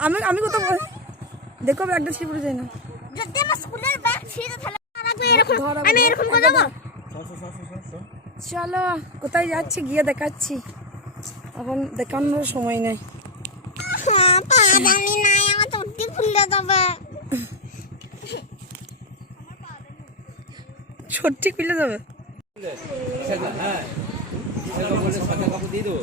আমি আমি বল- দেখো ব্যাগটা ছিঁড়ে পড়ে যায় না। যদি আমার স্কুলের ব্যাগ ছিঁড়ে তাহলে এরকম আমি এরকম করে দেবো চলো কোথায় যাচ্ছি? গিয়ে দেখাচ্ছি। এখন দেখানোর সময় নেই। পা জানি নাই আমার চুটকি খুললে যাবে। সত্যি খুলে যাবে? হ্যাঁ। সেটা বলে সাদা কাপড় দিয়ে দেবো।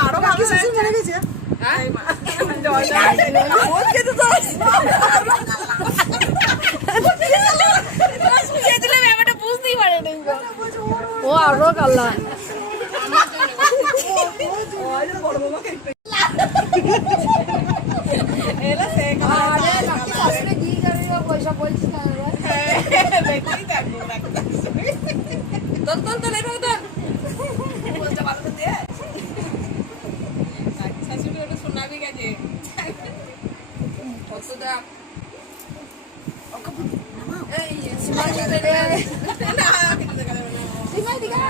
আর ভালো শ্বশুর মরে গেছে ও আরও কালা আরে নাকি শাশুড়ি দিয়ে যাবে ও পয়সা বলছি না রে। তোল তোল তোল এটা তোল এই সীমাই দিকে রে। সীমাই দিকে রে।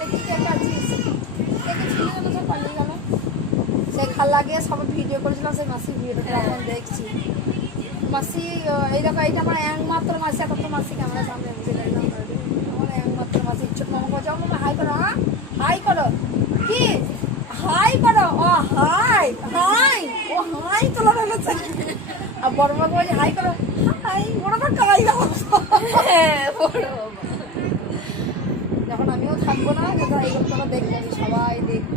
দেখি কে পাচ্ছিস। কে কে ছিল যেন সব পালিয়ে গেল। সেই খালাকে সব ভিডিও করেছিলাম সেই মাসি ভিডিওটা এখন দেখছি। মাসি আহ, এই দেখো এইটা আমার একমাত্র মাসি এখন তো মাসি ক্যামেরা সামনে বুঝে গেলাম আমার একমাত্র মাসি ইচ্ছুক মামা করছে মামা হাই করো হ্যাঁ হাই করো। কি? হাই করো? ও হাই হাই ও হাই তোলা ফেলেছে। আর বড় মামা বলছে হাই করো। হাই বড় মামা কালাই দাও যখন আমিও থাকব না যখন এইগুলো তোরা দেখবে সবাই দেখবে।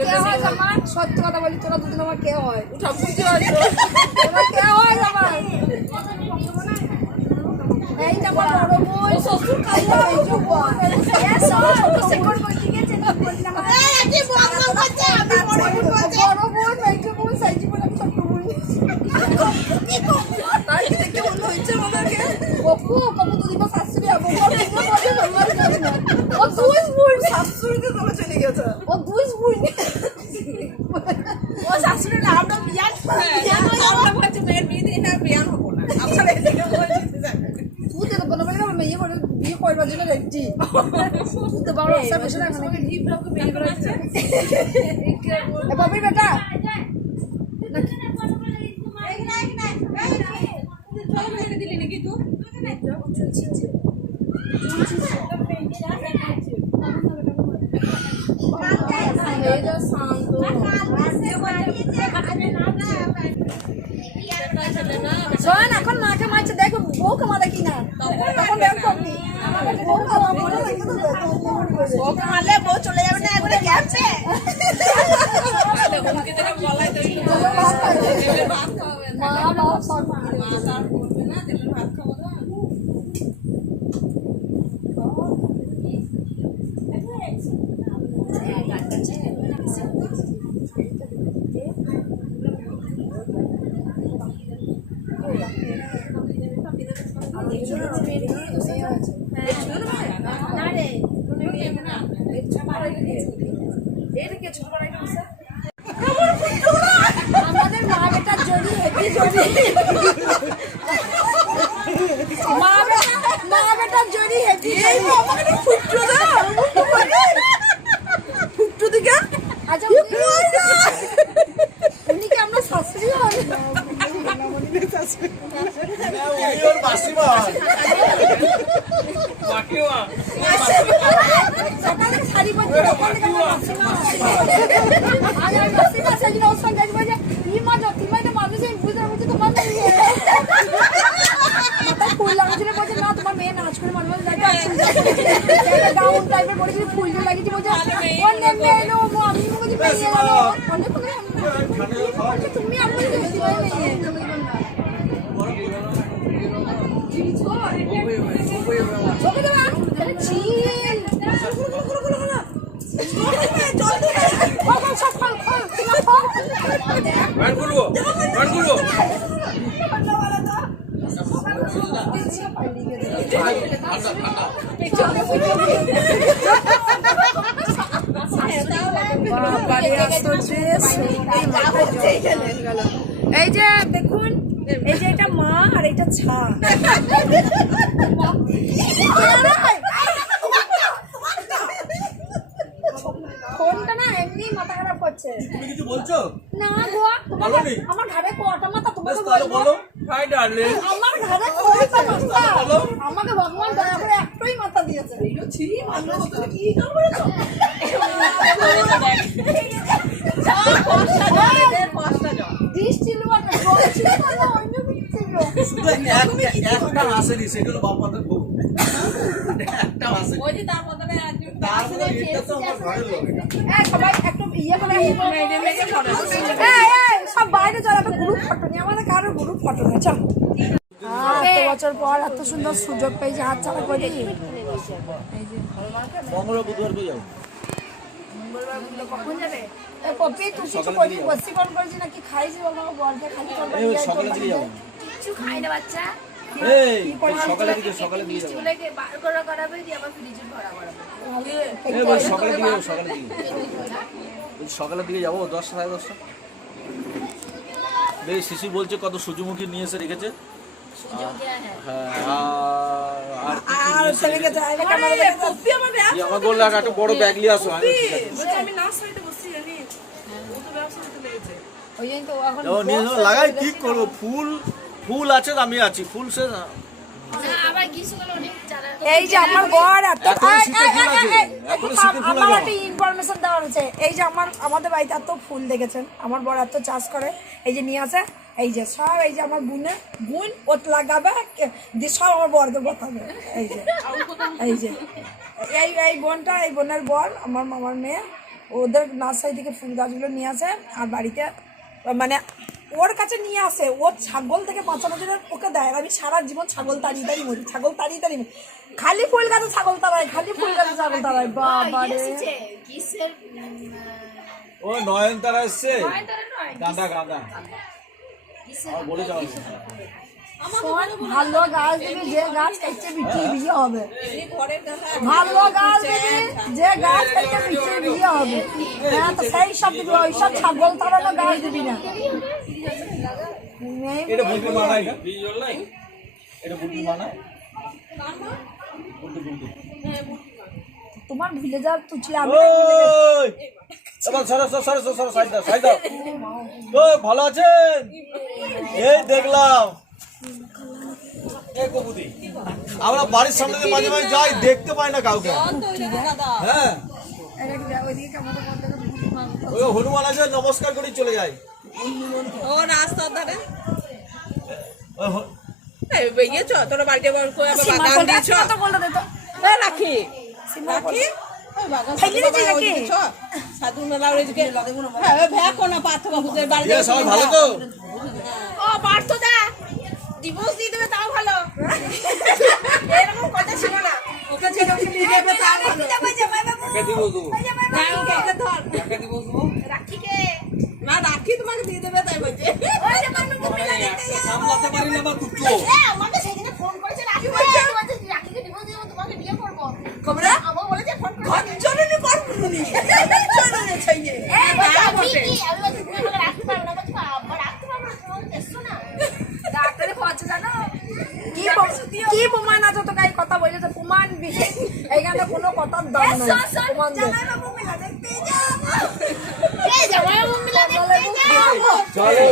কি কেক আছে সত্য কথা বলি তোরা দুদিন আমার কে হয়? তোরা কে হয় আমার এইটা আমার বড় বোন। শ্বশুর কাজে এই যে বোন। ছোট শেকড় বসে গেছে বড় বোন। মেজো বোন সাইজি বোন আমি ছোট বোন। তাই দেখে মনে হচ্ছে আমাদেরকে? কপু কপু তো দিবা শাশুড়ি আবু আমার ও দুই বোন। শাশুড়িতে চলে গেছে। ও দুই বোন। ও শাশুড়ির নামটা বিয়ান বিয়ান আমরা বলছি মেয়ের বিয়ে দিন না বিয়ান হব না। আমরা এদিকে বলছি তুই তো বলে বলে আমার মেয়ে করে বিয়ে করবার জন্য রেডি। তুই তো আশা বসে না আমাকে নি এ বাবি বেটা? Iya, ih. ওর করব এই যে দেখুন এই যে এটা মা আর এটা ছা। ফোনটা না এমনি মাথা খারাপ করছে। তুমি কিছু বলছো? না গো আমার ঘরে কটা মাথা তোমাকে বলব? Hi darling. আমার মাথা। আমাকে ভগবান দয়া করে একটাই মাথা দিয়েছে। ডিশ ছিল না জল ছিল না অন্য কিছু ছিল শুধু একটা একটা সেটা হলো বাপ্পাদের বউ একটা আসেনি তারপরে এটা তো আমার ঘরের লোক এটা সবাই একটু ইয়ে করে এই, এই, সব বাইরে চল একটা গ্রুপ ফটো নিয়ে। আমাদের কারও গ্রুপ ফটো নেই। চল। এত বছর পর এত সুন্দর সুযোগ পেয়েছি হাত ছাড়া করে মঙ্গল বুধবার পেয়ে যাব? কখন যাবে? পপি তুই কিছু করি বসি ফোন করেছি নাকি? খাইছি বাবা বলতে খালি চল সকালে দিকে যাব। খাই না বাচ্চা। সকালে দিকে সকালে দিকে যাব। মিষ্টিগুলোকে বার করা করাবে দিয়ে আবার ফ্রিজে ভরা করাবে। সকালে দিকে সকালে সকালের দিকে। যাব দশটা সাড়ে দশটা? বেশ শিশু বলছে কত সূর্যমুখী নিয়ে এসে রেখেছে। হ্যাঁ আমার বলল একটা বড় ব্যাগ নিয়ে আসো। ঠিক নিয়ে লাগাই কি করব? ফুল ফুল আছে তো আমি আছি। ফুল সে এই যে আমার বর এত আছে। আমার একটা ইনফরমেশন দেওয়া হচ্ছে এই যে আমার আমাদের বাড়িতে এত ফুল দেখেছেন। আমার বর এত চাষ করে। এই যে নিয়ে আসে এই যে সব এই যে আমার বোনে বোন ওত লাগাবে দিয়ে সব আমার বরকে বতাবে এই যে এই যে। এই এই বোনটা এই বোনের বর আমার মামার মেয়ে। ওদের নার্সারি থেকে ফুল গাছগুলো নিয়ে আসে আর বাড়িতে মানে ওর কাছে নিয়ে আসে ওর ছাগল থেকে বাঁচানোর জন্য ওকে দেয়। আর আমি সারা জীবন ছাগল তাড়িয়ে তাড়িয়ে মরি ছাগল তাড়িয়ে তাড়িয়ে খালি ফুল গাছে ছাগল তাড়ায় খালি ফুল গাছে ছাগল তাড়ায় বাবা রে ও নয়নতারা এসছে? গাঁদা গাঁদা। বলে যাওয়া ভালো গাছ দিবি যে গাছ কাটছে বিক্রি বিয়ে হবে। ভালো গাছ দিবি যে গাছ কাটছে বিক্রি বিয়ে হবে। হ্যাঁ তো সেই সব দিবি ওই সব ছাগল তাড়ানো গাছ দিবি না। এটা বুলবুল মানায় না? এটা বুলবুল মানায়? বুলবুল বুলবুল তোমার ভিলে যা তুই ছিল আমি এবার সরো সরো সরো সরো সরো সাইড দাও সাইড দাও। ওই ভালো আছেন? এই দেখলাম। আমরা বাড়ির সামনে দিয়ে মাঝে মাঝে যাই দেখতে পাই না কাউকে। হ্যাঁ। হনুমান আছে নমস্কার করে চলে যায়। ও রাস্তার ধারে বেরিয়েছ? তোর বাড়িতে বাগান দিয়েছ? রাখি। রাখি? সাধু মেলা ভ্যা কোনা পার্থ বাবুদের ভালো তো? ও পার্থ দা ডিভোর্স দিয়ে দেবে তাও ভালো। এরকম কথা ছিল না। ওকে ছেড়ে ওকে দিয়ে দেবে তাও ভালো। একে দিব ওকে ওকে ধর। একে দিব দেবো রাখিকে। না রাখি তোমাকে দিয়ে দেবে তাই বলছে সামলাতে পারি না বা কুট্টু আমাকে সেদিনে ফোন করেছে রাখি বলছে বলছে রাখিকে ডিভোর্স দিয়ে তোমাকে বিয়ে করব খবরা আমার বলেছে ফোন করে ঘরজননি করব নি চলনে ছাইয়ে আমি কি আমি বলছি তুমি আমাকে রাখতে পারবে না বলছি আব্বা রাখতে পারব না তুমি আমাকে এসছো না ডাক্তারে পৌঁছে জানো কি প্রম- কি প্রমাণ আছে তোকে এই কথা বলেছে প্রমাণ বিশেষ এইখানে কোনো কথার দাম নাই প্রমাণ দে এই জামাইবাবু মিলে দেখতে যাব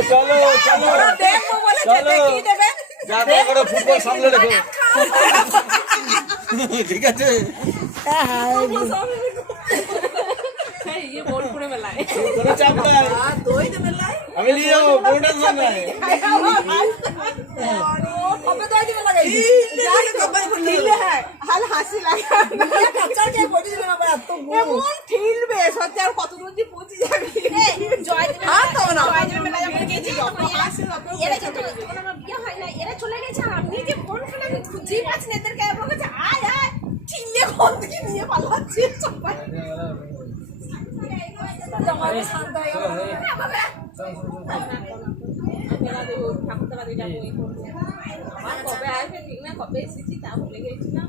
চলো চলো চলো দেখব বলেছে চলো। দেখিয়ে দেবে। যা যা করে ফুটবল সামলে রেখো। ঠিক আছে। মেলায়। আমি নিয়ে যাব কোনো টেনশন নাই। কবে দই দিবে লাগাই হ্যাঁ। হাল হাসি লাগে। এমন ঠিলবে সত্যি আর কত দূর দিয়ে পৌঁছে যাবি। জয়দেবের তো না। এরা হয় চলে গেছে, আমি যে ফোন ফোন আমি খুঁজেই পাচ্ছি না, এদেরকে বলছে, আয়, আয়, ঠিলে নিয়ে পালাচ্ছে সবাই। শান্ত হয়ে গেল কবে আসবে ঠিক না কবে এসেছি তা ভুলে গেছিলাম।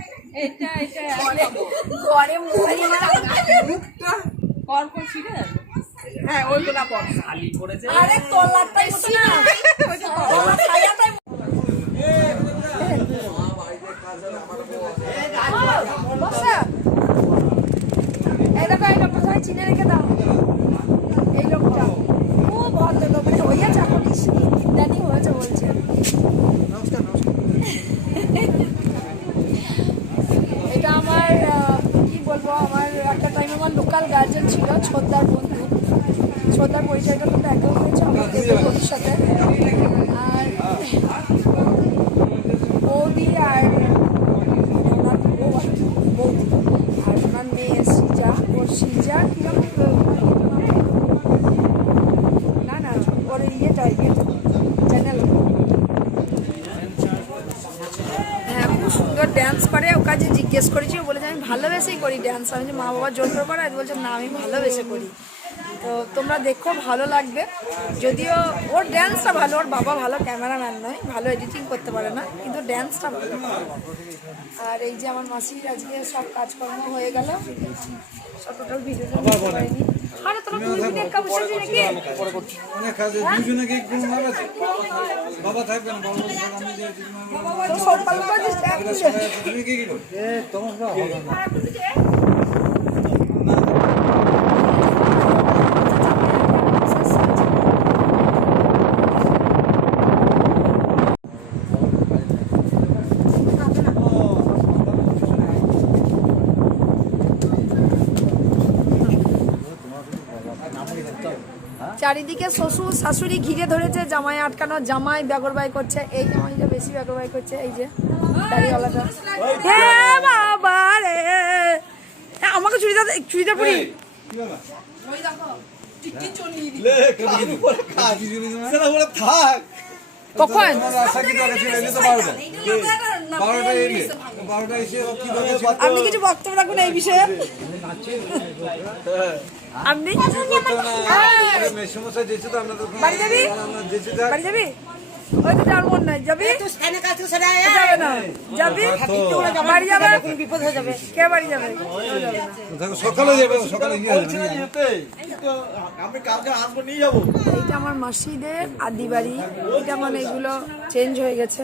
এটা এটা ঘরে মুখে কর কর ছিঁড়ে যাবে হ্যাঁ ওইগুলা পর আরে তলাটাই না। তলার ছায়াটাই বসা এই দেখো এই লোকটা সবাই চিনে রেখে দাও। এই লোকটা। ও ভদ্রলোক মানে হইয়াছে এখন ইদানি হয়েছে বলছে এটা আমার আহ, কি বলব আমার একটা টাইম আমার লোকাল গার্জেন ছিল ছোদ্দার বন্ধু। ছোদ্দার পরিচয়টা কিন্তু একদম হয়েছে আমার দেখবে সাথে আর বৌদি আর ওনার বৌদি। আর ওনার মেয়ে সিজা ওর সিজা কীরকম না না ওর ইয়েটা ইয়েটা চ্যানেল হ্যাঁ খুব সুন্দর কাজে জিজ্ঞেস করেছি ও বলেছে আমি ভালোবেসেই করি ড্যান্স আমি যে মা বাবা জোর করে করা বলছে না আমি ভালোবেসে করি। তো তোমরা দেখো ভালো লাগবে। যদিও ওর ড্যান্সটা ভালো ওর বাবা ভালো ক্যামেরাম্যান নয় ভালো এডিটিং করতে পারে না কিন্তু ড্যান্সটা ভালো। আর এই যে আমার মাসির আজকে সব কাজকর্ম হয়ে গেল সব টোটাল ভিডিওটা আরে তোরা দুই মিনিট কাবু সাথে নাকি অনেক কাজে দুজনে কি কোনো ভাব আছে? বাবা থাকবে না বাবা আমি যে তো সব পালন করেছিস তুমি কি কি এ তোমার বাবা চারিদিকে শ্বশুর শাশুড়ি ঘিরে ধরেছে জামাই আটকানো জামাই ব্যাগরবাই করছে এই জামাইটা বেশি ব্যাগরবাই করছে এই যে দাড়িওয়ালাটা। হে বাবা রে! আমাকে চুড়িদার চুড়িদার পরি। কখন? আপনি কিছু বক্তব্য রাখুন এই বিষয়ে? আপনি? বাড়ি যাবি? ওই তো মন নাই। যাবি? যাবে না। যাবি? বাড়ি যাবে? বিপদ হয়ে যাবে। কে বাড়ি যাবে? সকালে যাবে সকালে এইটা আমার মাসিদের আদি বাড়ি। এটা মানে এগুলো চেঞ্জ হয়ে গেছে।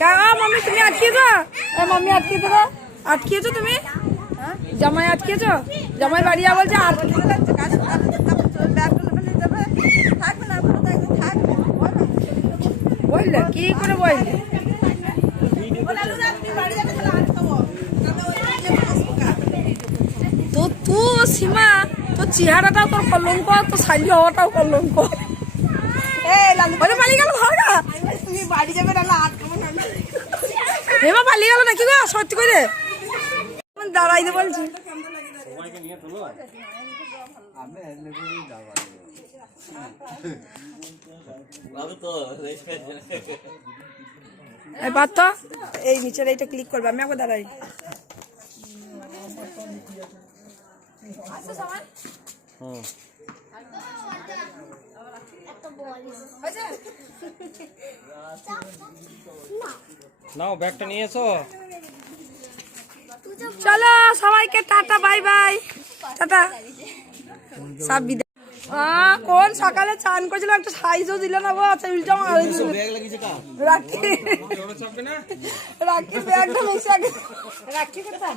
কা মাম্মি তুমি আটকিয়েছো? এ মাম্মি আটকিয়েছো তো। আটকিয়েছো তুমি? হ্যাঁ? জামাই আটকিয়েছো? জামাই বাড়ি যা বলছে আটকে বললে কি করে বললে? তো তু সীমা তোর চেহারাটাও তোর কলঙ্ক তোর শাড়ি হওয়াটাও কলঙ্ক। ওরে পালিয়ে গেল ঘর তুমি বাড়ি যাবে না আটকাবো। না হেমা পালিয়ে গেল নাকি গো? সত্যি করে? দাঁড়াইতে বলছি। আমি তো। এই নিচের এইটা ক্লিক করবে আমি একবার দাঁড়াই। নাও ব্যাগটা নিয়ে এসো। চলো সবাইকে টাটা বাই বাই। টাটা। সব বিদায় কোন সকালে চান করেছিল? একটা সাইজও দিল না গো আচ্ছা উল্টা মারে দিল। ব্যাগ লাগিয়েছে কা রাখি। না রাখি ব্যাগটা মিশে রাখি কোথায়?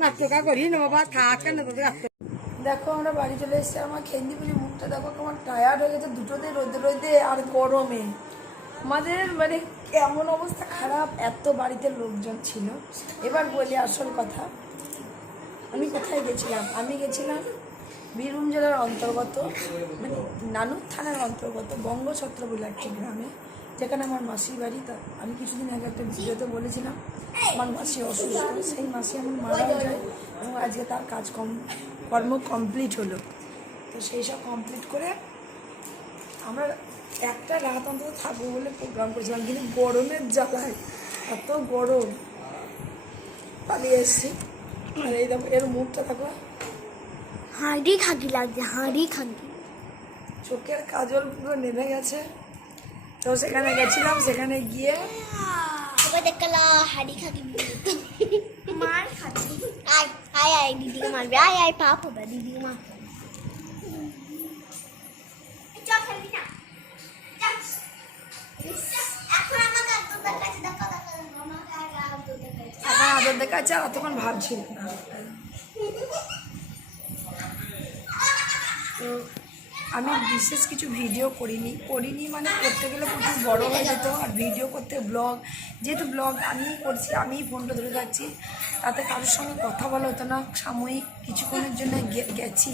নাটকা করি না বাবা থাক না তোদের দেখো, আমরা বাড়ি চলে এসেছি। আমার খেন্দি পুলি মুখটা দেখো, কেমন টায়ার্ড হয়ে গেছে দুটোতে, রোদে রোদে আর গরমে। আমাদের মানে কেমন অবস্থা খারাপ, এত বাড়িতে লোকজন ছিল। এবার বলি আসল কথা। আমি কোথায় গেছিলাম? আমি গেছিলাম বীরভূম জেলার অন্তর্গত মানে নানুর থানার অন্তর্গত বঙ্গছত্র বলে একটি গ্রামে। যেখানে আমার মাসির বাড়ি তা আমি কিছুদিন আগে একটা ভিডিওতে বলেছিলাম আমার মাসি অসুস্থ। সেই মাসি আমার মারা যায় এবং আজকে তার কাজ কম কর্ম কমপ্লিট হলো। তো সেই সব কমপ্লিট করে আমরা একটা রাত অন্তত থাকব বলে প্রোগ্রাম করেছিলাম কিন্তু গরমের জ্বালায় এত গরম। পালিয়ে এসেছি। আর এই দেখো এর মুখটা দেখো। হাঁড়ি খাকি লাগছে হাঁড়ি খাকি চোখের কাজল পুরো নেমে গেছে। তো সেখানে গেছিলাম সেখানে গিয়ে হাঁড়ি খাকি মার খাচ্ছি আয় আয় আয় দিদিকে মারবে। আয় আয় পাপ হবে দিদিকে মার চল এখন আদর দেখাচ্ছে আর অতক্ষণ ভাবছিল না। তো আমি বিশেষ কিছু ভিডিও করিনি। করিনি মানে করতে গেলে প্রচুর বড় হয়ে যেত। আর ভিডিও করতে ব্লগ যেহেতু ব্লগ আমিই করছি, আমিই ফোনটা ধরে যাচ্ছি তাতে কারোর সঙ্গে কথা বলা হতো না। সাময়িক কিছুক্ষণের জন্য গেছি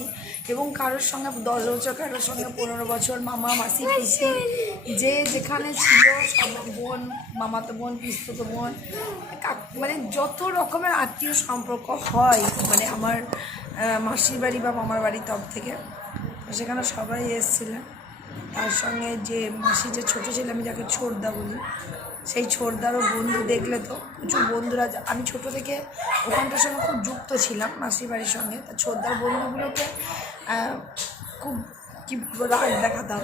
এবং কারোর সঙ্গে দশ বছর কারোর সঙ্গে পনেরো বছর, মামা, মাসি, পিসি, যে যেখানে ছিল সব বোন, মামাতো বোন পিস্তুতো বোন মানে যত রকমের আত্মীয় সম্পর্ক হয় মানে আমার মাসির বাড়ি বা মামার বাড়ির তরফ থেকে সেখানে সবাই এসেছিলেন তার সঙ্গে যে মাসি, যে ছোটো ছিল, আমি যাকে ছোড়দা বলি, সেই ছোটদারও বন্ধু দেখলে তো প্রচুর বন্ধুরা আমি ছোট থেকে ওখানটার সঙ্গে খুব যুক্ত ছিলাম মাসির বাড়ির সঙ্গে। তা ছোড়দার বন্ধুগুলোকে খুব কি রাগ দেখাতাম।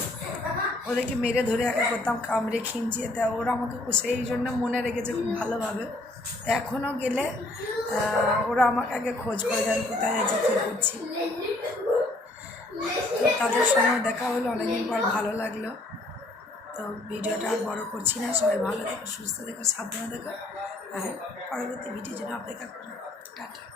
ওদেরকে মেরে ধরে একা করতাম, কামড়ে খিঞ্চিয়ে তা ওরা আমাকে সেই জন্য মনে রেখেছে খুব ভালোভাবে। এখনও গেলে ওরা আমাকে আগে খোঁজ করে দেন, কোথায় আছে, কী করছি। তো তাদের সঙ্গে দেখা হলো, অনেকদিন পর ভালো লাগল। তো ভিডিওটা আর বড়ো করছি না, সবাই ভালো দেখো সুস্থ দেখো সাবধানে দেখো হ্যাঁ পরবর্তী ভিডিওর জন্য অপেক্ষা করো। টাটা।